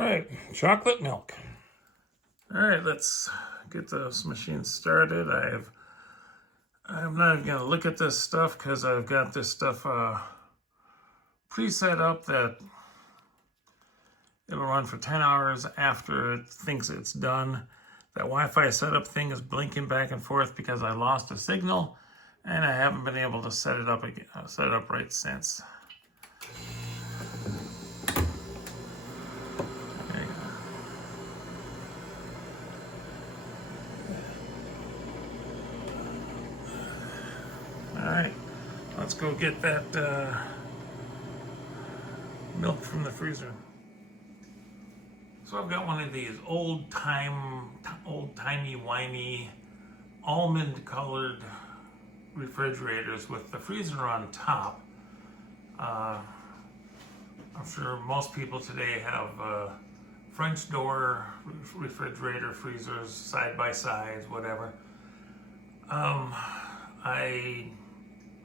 right, chocolate milk. All right, let's get this machine started. I'm not even gonna look at this stuff because I've got this stuff pre-set up that it'll run for 10 hours after it thinks it's done. That Wi-Fi setup thing is blinking back and forth because I lost a signal and I haven't been able to set it up again, right since. All right, let's go get that milk from the freezer. So I've got one of these old-timey-wimey almond-colored refrigerators with the freezer on top. I'm sure most people today have French door refrigerator freezers, side-by-sides, whatever. I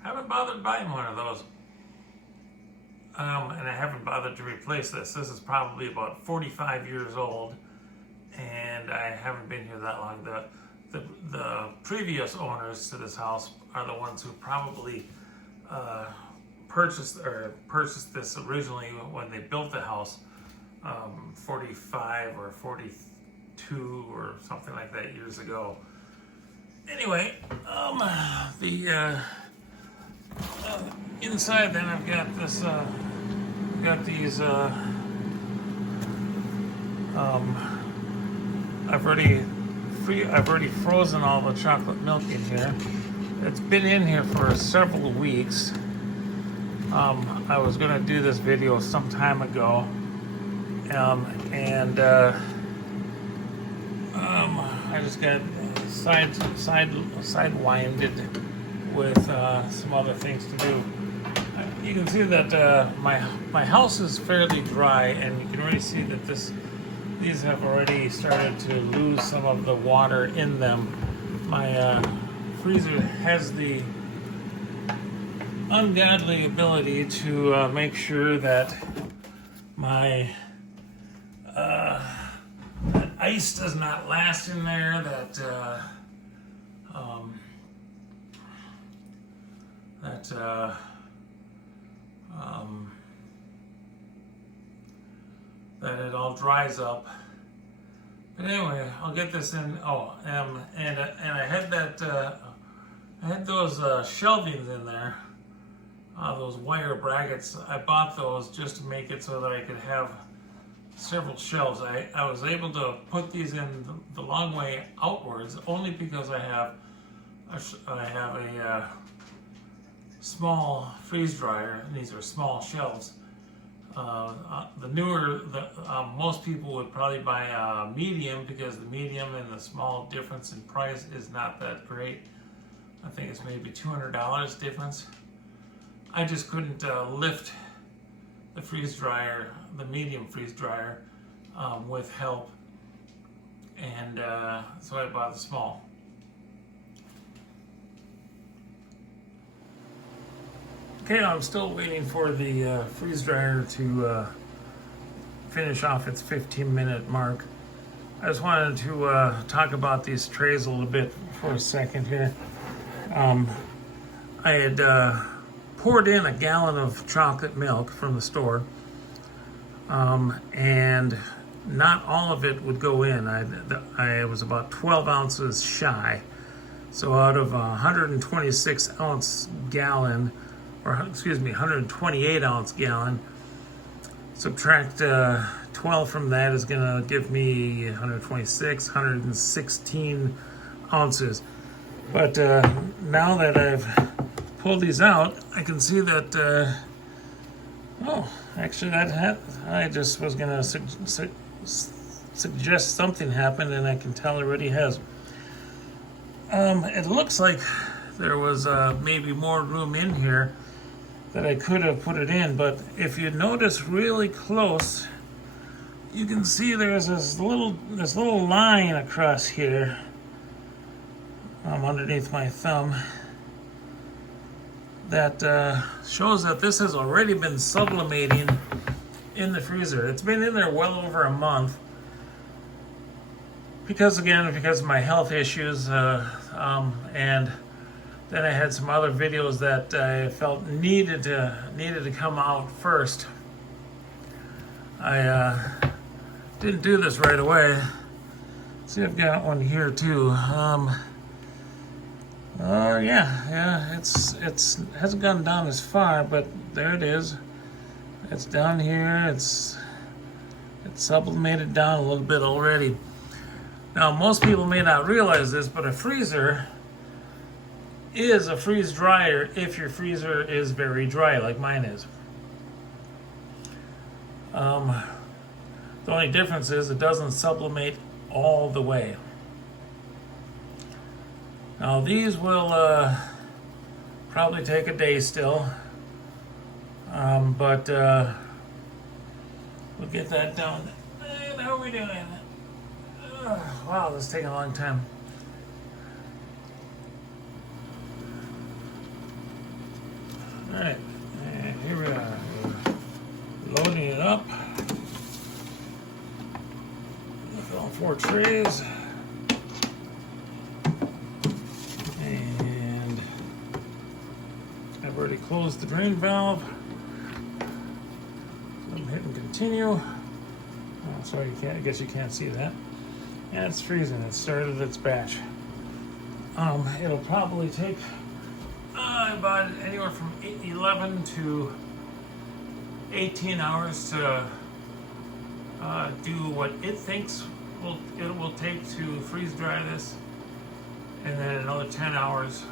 haven't bothered buying one of those. And I haven't bothered to replace this. This is probably about 45 years old, and I haven't been here that long. The previous owners to this house are the ones who probably purchased this originally when they built the house, 45 or 42 or something like that years ago. Anyway, inside then I've got this, I've already frozen all the chocolate milk in here. It's been in here for several weeks. I was gonna do this video some time ago, I just got sidewinded with some other things to do. You can see that my house is fairly dry, and you can already see that these have already started to lose some of the water in them. My freezer has the ungodly ability to make sure that my that ice does not last in there, that it all dries up. But anyway, I'll get this in. And I had I had those shelvings in there, those wire brackets. I bought those just to make it so that I could have several shelves. I was able to put these in the long way outwards only because I have a small freeze dryer, and these are small shelves. Most people would probably buy a medium because the medium and the small difference in price is not that great. I think it's maybe $200 difference. I just couldn't lift the freeze dryer, the medium freeze dryer, with help, and so I bought the small. Okay, I'm still waiting for the freeze dryer to finish off its 15-minute mark. I just wanted to talk about these trays a little bit for a second here. I had poured in a gallon of chocolate milk from the store, and not all of it would go in. I was about 12 ounces shy. So out of a 126 ounce gallon, or excuse me, 128 ounce gallon, subtract 12 from that is gonna give me 116 ounces. But now that I've pulled these out, I can see that, actually I just was gonna suggest something happened, and I can tell it already has. It looks like there was maybe more room in here that I could have put it in, but if you notice really close, you can see there's this little line across here underneath my thumb that shows that this has already been sublimating in the freezer. It's been in there well over a month because of my health issues, and then I had some other videos that I felt needed to come out first. I didn't do this right away. See, I've got one here too. Yeah, it's hasn't gone down as far, but there it is. It's down here. It's sublimated down a little bit already. Now, most people may not realize this, but a freezer is a freeze dryer if your freezer is very dry, like mine is. The only difference is it doesn't sublimate all the way. Now, these will probably take a day still, but we'll get that done. And how are we doing? Wow, this is taking a long time. All right, and here we are. We're loading it up. All 4 trays. And I've already closed the drain valve. I'm hitting continue. Oh, sorry, I guess you can't see that. Yeah, it's freezing. It started its batch. It'll probably take about anywhere from 11 to 18 hours to do what it thinks it will take to freeze dry this, and then another 10 hours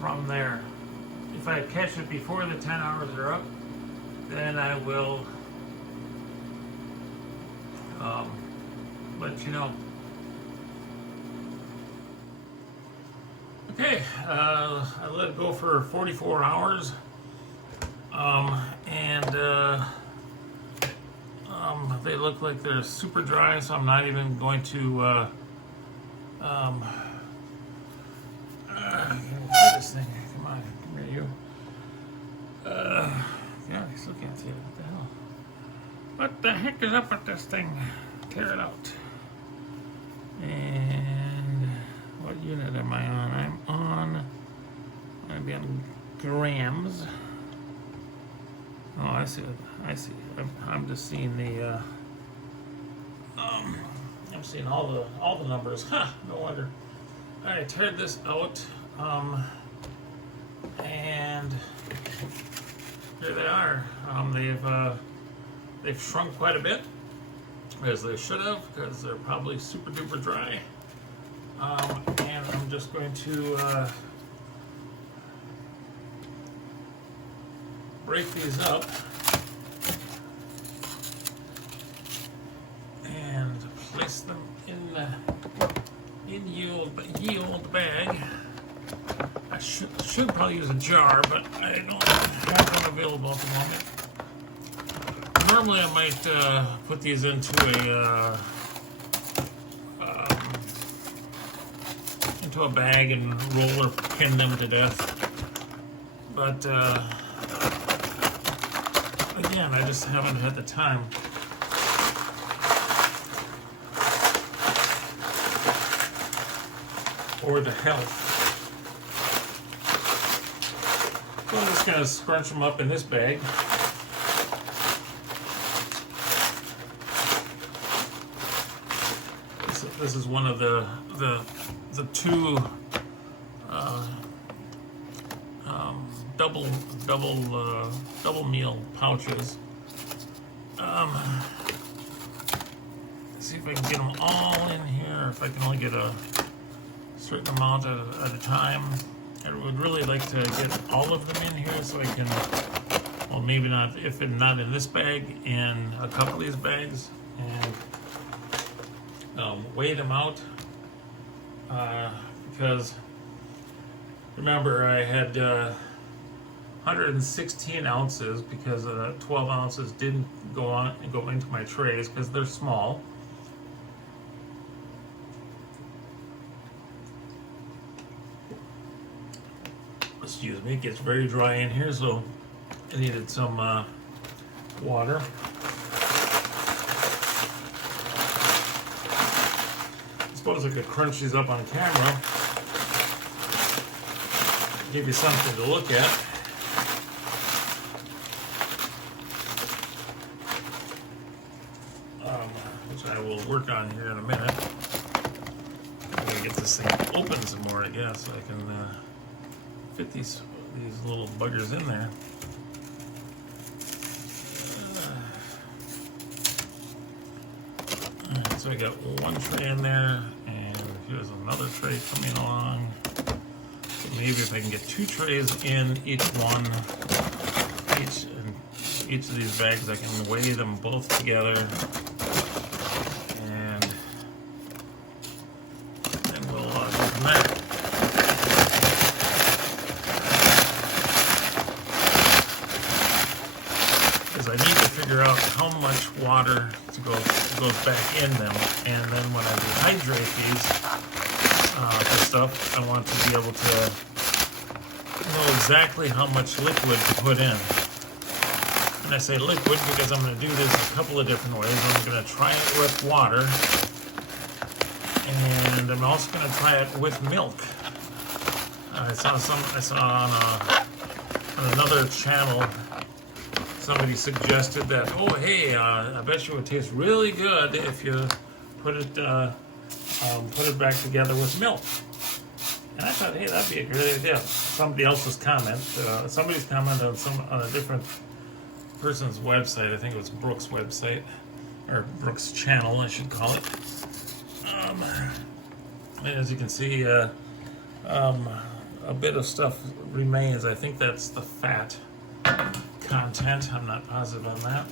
from there. If I catch it before the 10 hours are up, then I will let you know. Okay, I let it go for 44 hours, and they look like they're super dry, so I'm not even going to this thing. Come on, come here, you. Yeah, I still can't see it. What the hell? What the heck is up with this thing? Tear it out. And what unit am I on? I'm gonna be on grams. Oh, I see. I'm just seeing the. I'm seeing all the numbers. Huh? No wonder. All right, teared this out. And here they are. They've shrunk quite a bit, as they should have, because they're probably super duper dry. And I'm just going to break these up and place them in yield bag. I should probably use a jar, but I don't have one available at the moment. Normally I might put these into a bag and roll or pin them to death. But again, I just haven't had the time. Or the health. So I'm just going to scrunch them up in this bag. This is one of the two double meal pouches. See if I can get them all in here. If I can only get a certain amount at a time. I would really like to get all of them in here so I can, well, maybe not, if it's not in this bag, in a couple of these bags, and weigh them out. Because remember, I had 116 ounces because 12 ounces didn't go into my trays because they're small. Excuse me, it gets very dry in here, so I needed some water. I suppose I could crunch these up on camera, give you something to look at. Which I will work on here in a minute. I'm gonna get this thing open some more, I guess, so I can fit these little buggers in there. So I got one tray in there, and here's another tray coming along. So maybe if I can get 2 trays in each one, each of these bags, I can weigh them both together, and then we'll go from there. Because I need to figure out how much water goes back in them, and then when I rehydrate these for stuff, I want to be able to know exactly how much liquid to put in. And I say liquid because I'm going to do this a couple of different ways. I'm going to try it with water, and I'm also going to try it with milk. I saw on another channel, somebody suggested that, oh hey, I bet you it would taste really good if you put it back together with milk. And I thought, hey, that'd be a great idea. Somebody else's comment, somebody's comment on a different person's website. I think it was Brooks' website, or Brooks' channel, I should call it. And as you can see, a bit of stuff remains. I think that's the fat content. I'm not positive on that.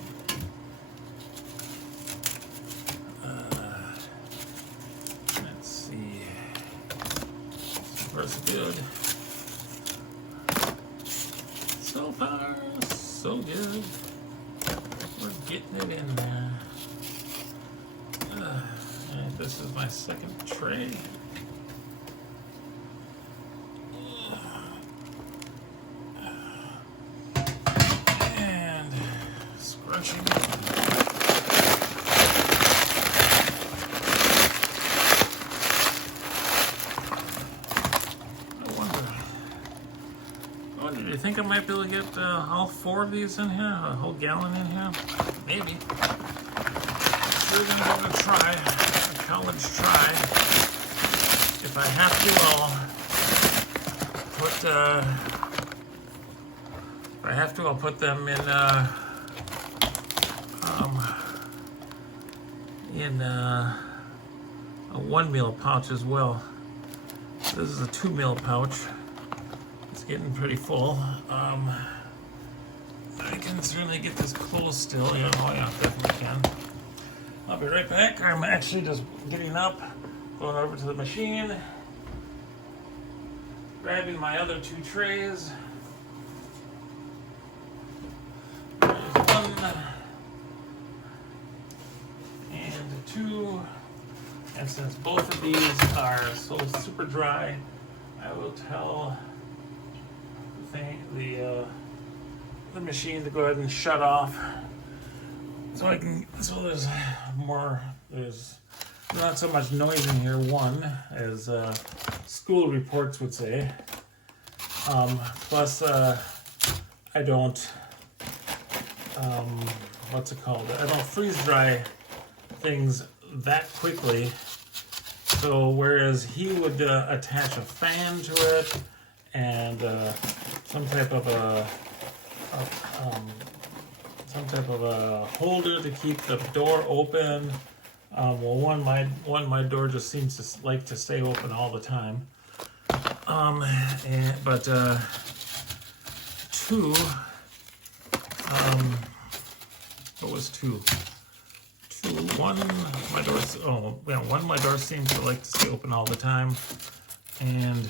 Let's see. So far, so good. So far, so good. We're getting it in there. And this is my second tray. Do you think I might be able to get all 4 of these in here? A whole gallon in here? Maybe. We're gonna have a try. A college try. If I have to, I'll put them in a 1 meal pouch as well. This is a 2 meal pouch. It's getting pretty full. I can certainly get this closed still. Yeah, oh yeah, definitely can. I'll be right back. I'm actually just getting up, going over to the machine, grabbing my other 2 trays. There's 1 and 2. And since both of these are so super dry, I will tell the machine to go ahead and shut off, so there's not so much noise in here, as school reports would say, plus I don't what's it called, I don't freeze dry things that quickly, so whereas he would attach a fan to it and some type of a holder to keep the door open. Well, my door just seems to like to stay open all the time. But 2, what was 2? 1, my doors. Oh, yeah, 1, my door seems to like to stay open all the time, and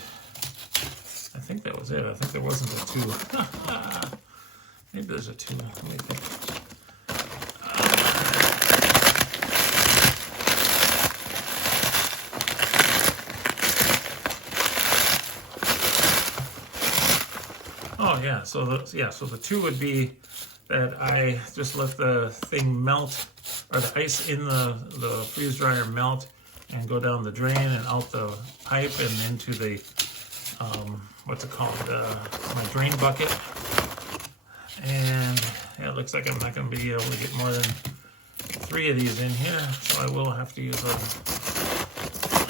I think that was it. I think there wasn't a 2. Maybe there's a 2. Let me think. Oh yeah. So the 2 would be that I just let the thing melt, or the ice in the freeze dryer melt, and go down the drain and out the pipe and into the, what's it called, my drain bucket. And yeah, it looks like I'm not going to be able to get more than 3 of these in here, so I will have to use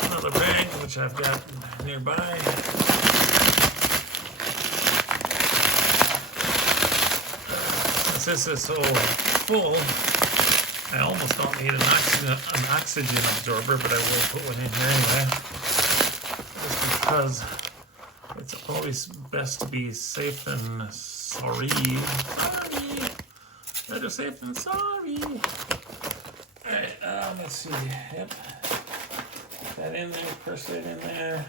another bag, which I've got nearby. Since this is so full, I almost don't need an oxygen absorber, but I will put one in here anyway. Just because it's always best to be safe than sorry. Sorry! Better safe than sorry. Alright, let's see. Yep. Put that in there, push that in there.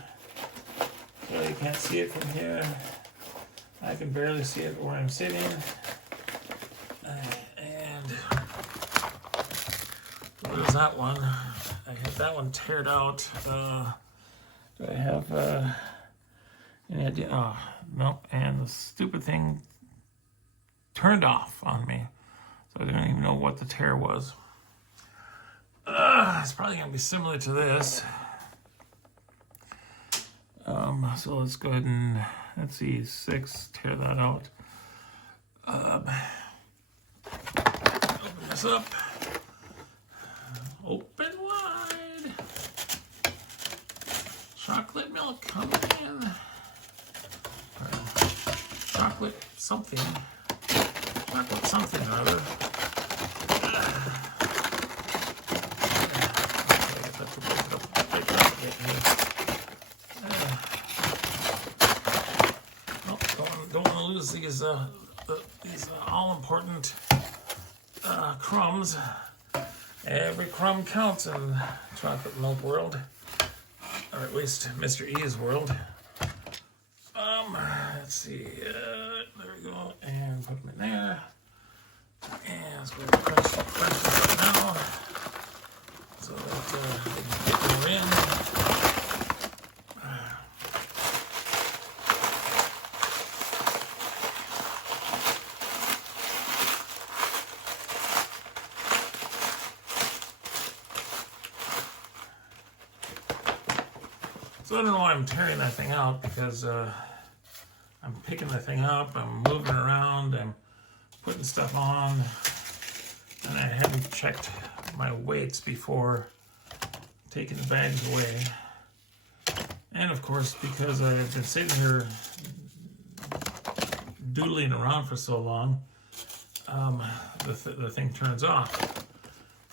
So you can't see it from here. I can barely see it where I'm sitting. And what is that one? I had that one teared out. Do I have any idea? Oh, nope. And the stupid thing turned off on me. So I didn't even know what the tear was. It's probably going to be similar to this. So let's go ahead and, let's see, 6, tear that out. Open this up. Open wide. Chocolate milk coming in. Chocolate something. Chocolate something or other. Don't want to lose these all-important crumbs. Every crumb counts in chocolate milk world, or at least Mr. E's world. Let's see. There we go, and put them in there. And let's go ahead and crunch this now, so that we can get more in. So I don't know why I'm tearing that thing out, because I'm picking the thing up, I'm moving around, I'm putting stuff on, and I hadn't checked my weights before taking the bags away. And of course, because I've been sitting here doodling around for so long, the thing turns off.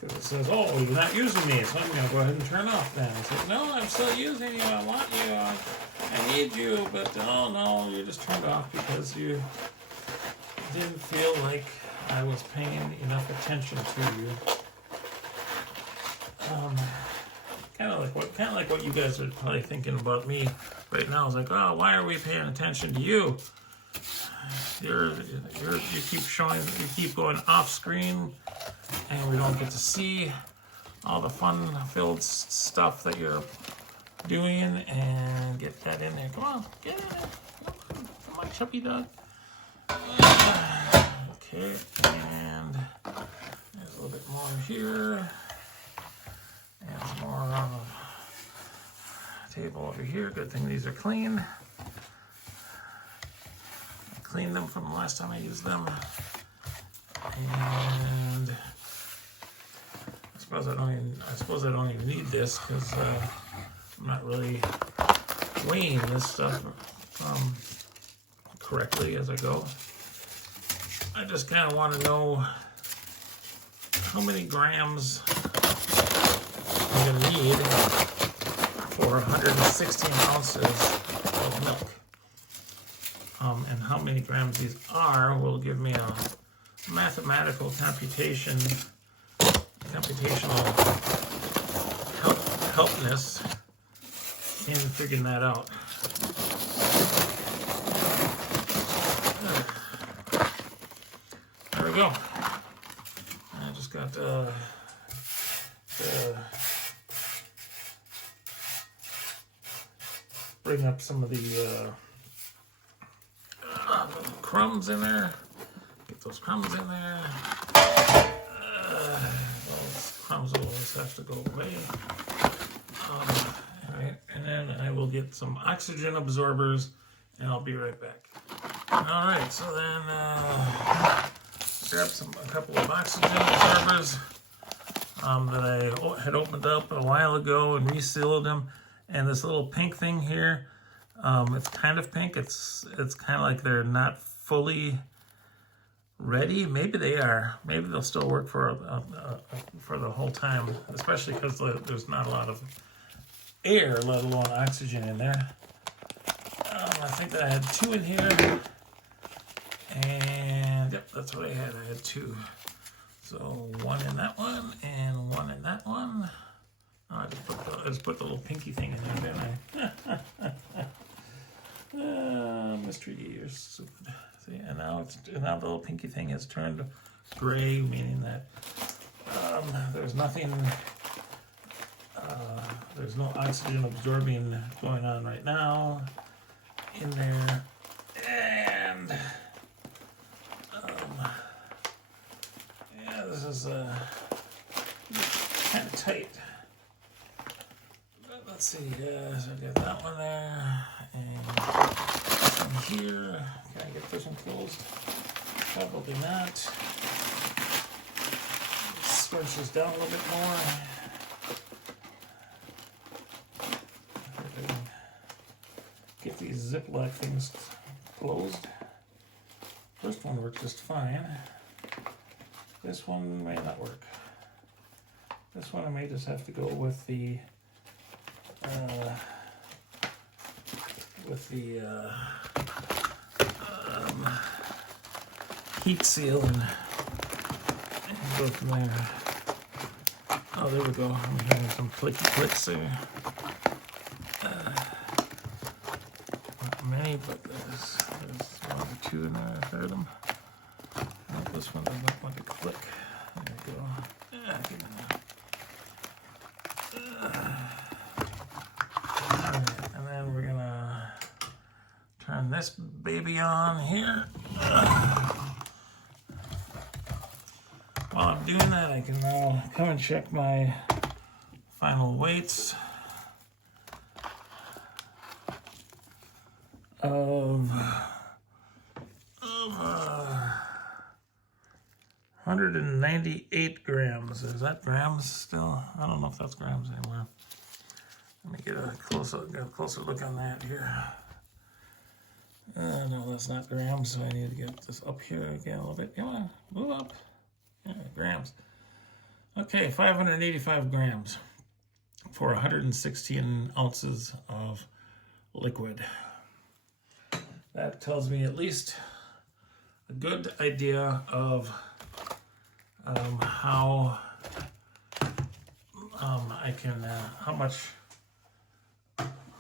Because it says, oh, you're not using me, so I'm going to go ahead and turn off then. I said, no, I'm still using you, I want you, I need you, but oh no, you just turned off because you didn't feel like I was paying enough attention to you. Kind of like what you guys are probably thinking about me right now. Is like, oh, why are we paying attention to you? You keep going off screen, and we don't get to see all the fun-filled stuff that you're doing. And get that in there. Come on, get in there. Come on, chubby dog. Okay, and there's a little bit more here. And some more on the table over here. Good thing these are clean. I cleaned them from the last time I used them. And I suppose I don't even need this, because I'm not really weighing this stuff correctly as I go. I just kind of want to know how many grams I'm going to need for 116 ounces of milk. And how many grams these are will give me a mathematical computational helpness in figuring that out. There we go. I just got to bring up some of the crumbs in there. Get get those crumbs in there. Those crumbs always have to go away. All right, and then I will get some oxygen absorbers, and I'll be right back. All right, so then grab a couple of oxygen absorbers that I had opened up a while ago and resealed them. And this little pink thing here, it's kind of pink. It's kind of like they're not fully ready. Maybe they are. Maybe they'll still work for the whole time, especially because there's not a lot of air, let alone oxygen in there. I think that I had 2 in here, and yep, that's what I had. I had 2. So 1 in that one and 1 in that one. Oh, I just put the little pinky thing in there, didn't I? Mystery, you're stupid. See, and now the little pinky thing has turned gray, meaning that there's nothing. There's no oxygen absorbing going on right now in there, and yeah, this is kind of tight. But let's see, so I got that one there, and this one here. Can I get this one closed? Probably not. Scrunch this down a little bit more. Get these Ziploc things closed. First one worked just fine. This one may not work. This one I may just have to go with the heat seal and go from there. Oh, there we go. I'm hearing some clicky clicks there. Not many, but there's 1 or 2 in there. I've heard them. Oh, this one does not want to click. There we go. Yeah, get in there. Alright, and then we're gonna turn this baby on here. While I'm doing that, I can now come and check my final weights of 198 grams. Is that grams still? I don't know if that's grams anymore. Let me get a closer look on that here. No, that's not grams, so I need to get this up here again a little bit. Come on, move up. Yeah, grams. Okay, 585 grams for 116 ounces of liquid. That tells me at least a good idea of how I can, how much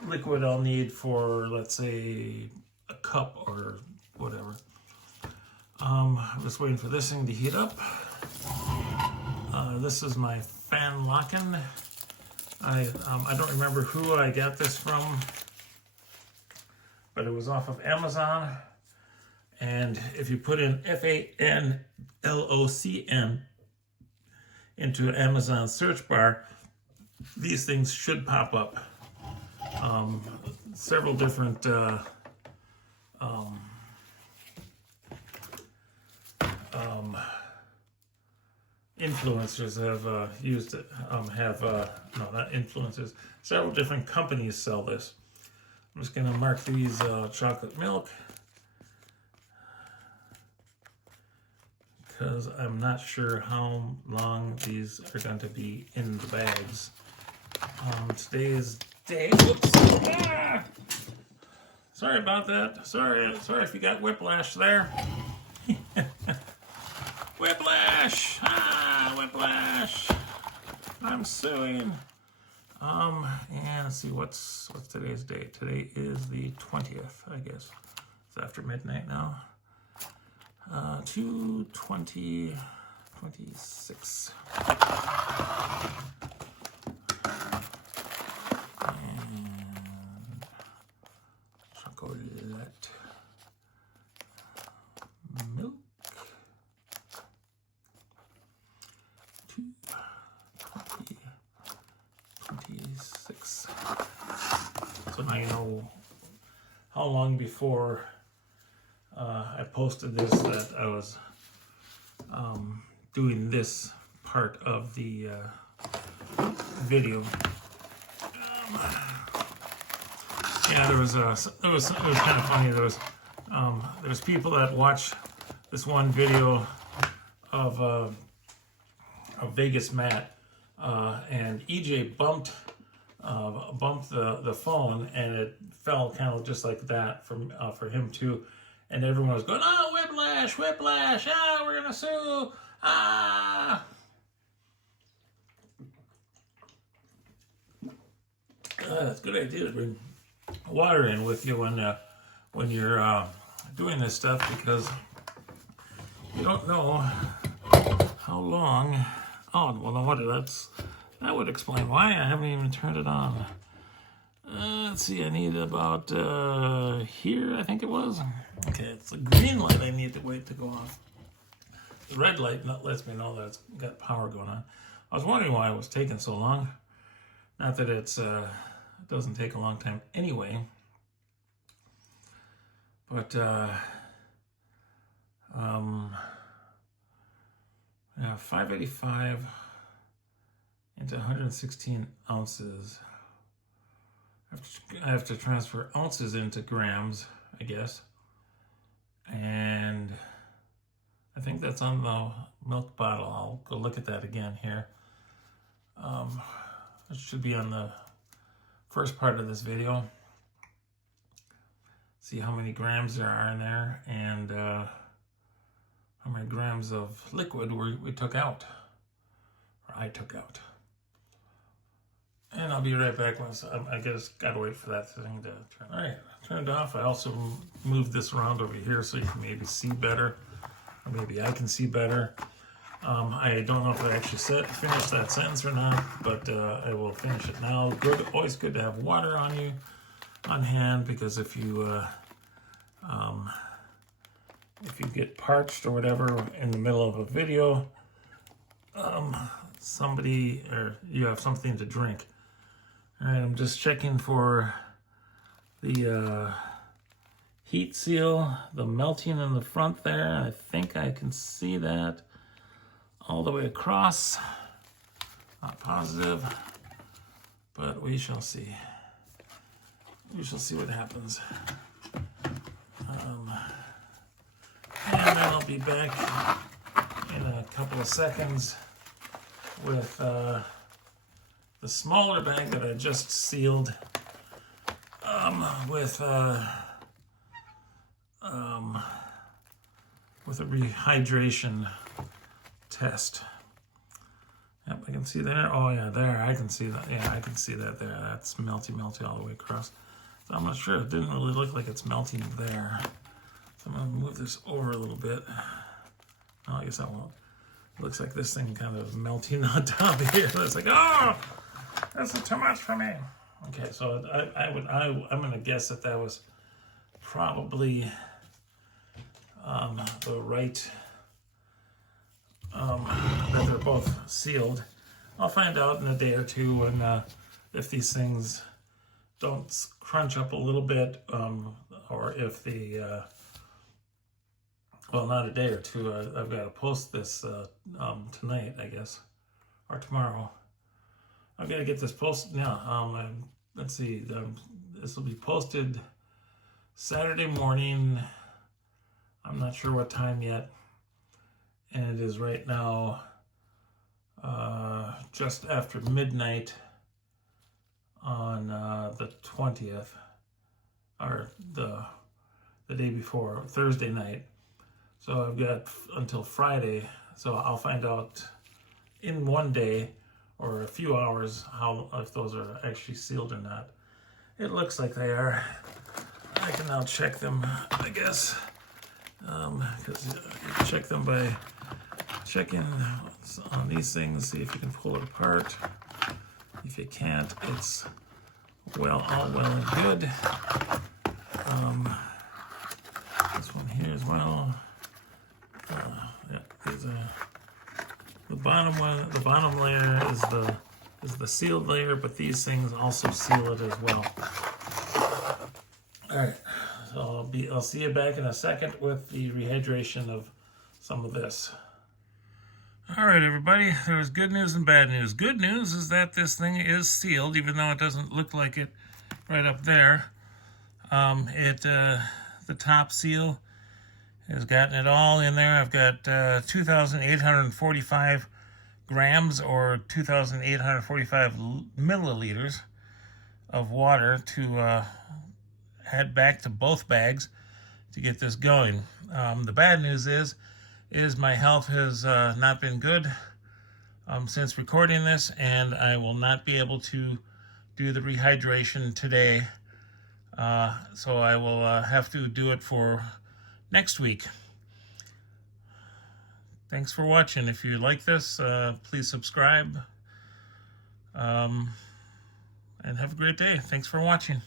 liquid I'll need for, let's say, a cup or whatever. I'm just waiting for this thing to heat up. This is my fan lock-in. I don't remember who I got this from, but it was off of Amazon. And if you put in FANLOCN into Amazon search bar, these things should pop up. Several different influencers have used it. No, not influencers. Several different companies sell this. I'm just gonna mark these chocolate milk because I'm not sure how long these are going to be in the bags. Today's day. Whoops. Ah! Sorry about that. Sorry if you got whiplash there. Whiplash! Ah, whiplash! I'm suing. And let's see, what's today's date? Today is the 20th, I guess. It's after midnight now. 2/20/26. And chocolate milk. 26. So now you know how long before I posted this that I was doing this part of the video. Yeah, it was kind of funny. There was people that watched this one video of Vegas Matt, and EJ bumped the phone, and it fell kind of just like that for him too, and everyone was going, "Oh, whiplash, whiplash! Ah, we're gonna sue! Ah!" It's a good idea to bring water in with you when you're doing this stuff, because you don't know how long. Oh, well, no wonder that would explain why I haven't even turned it on. Let's see, I need about here, I think it was. Okay, it's the green light I need to wait to go off. The red light lets me know that it's got power going on. I was wondering why it was taking so long. Not that it doesn't take a long time anyway. But, yeah, 585 into 116 ounces. I have to transfer ounces into grams, I guess. And I think that's on the milk bottle. I'll go look at that again here. It should be on the first part of this video. See how many grams there are in there, and how many grams of liquid we took out, or I took out. And I'll be right back once. I guess gotta wait for that thing to turn. All right, turned off. I also moved this around over here so you can maybe see better, or maybe I can see better. I don't know if I actually finished that sentence or not, but I will finish it now. Always good to have water on you, on hand, because if you get parched or whatever in the middle of a video, somebody, or you have something to drink. All right, I'm just checking for the heat seal, the melting in the front there. I think I can see that all the way across. Not positive, but we shall see. We shall see what happens. And then I'll be back in a couple of seconds with the smaller bag that I just sealed with a rehydration test. Yep, I can see there. Oh yeah, there, I can see that. Yeah, I can see that there. That's melty all the way across. So I'm not sure. It didn't really look like it's melting there. So I'm gonna move this over a little bit. Oh, I guess I won't. It looks like this thing kind of melting on top of here. It's like, oh, this is too much for me. Okay, so I'm gonna guess that was probably the right, that they're both sealed. I'll find out in a day or two when if these things don't crunch up a little bit, or if the well, not a day or two. I've got to post this tonight, I guess, or tomorrow. I've got to get this posted now. Let's see. This will be posted Saturday morning. I'm not sure what time yet, and it is right now just after midnight on the 20th, or the day before, Thursday night. So I've got until Friday, so I'll find out in one day or a few hours if those are actually sealed or not. It looks like they are. I can now check them, I guess, because you check them by checking on these things, see if you can pull it apart. If you can't, it's all well and good. This one here as well. Yeah, there's the bottom one, the bottom layer is the sealed layer, but these things also seal it as well. All right, so I'll see you back in a second with the rehydration of some of this. All right, everybody, there's good news and bad news. Good news is that this thing is sealed, even though it doesn't look like it right up there. The top seal has gotten it all in there. I've got 2,845 grams or 2,845 milliliters of water to head back to both bags to get this going. The bad news is my health has not been good since recording this, and I will not be able to do the rehydration today. So I will have to do it for next week. Thanks for watching. If you like this, please subscribe. And have a great day. Thanks for watching.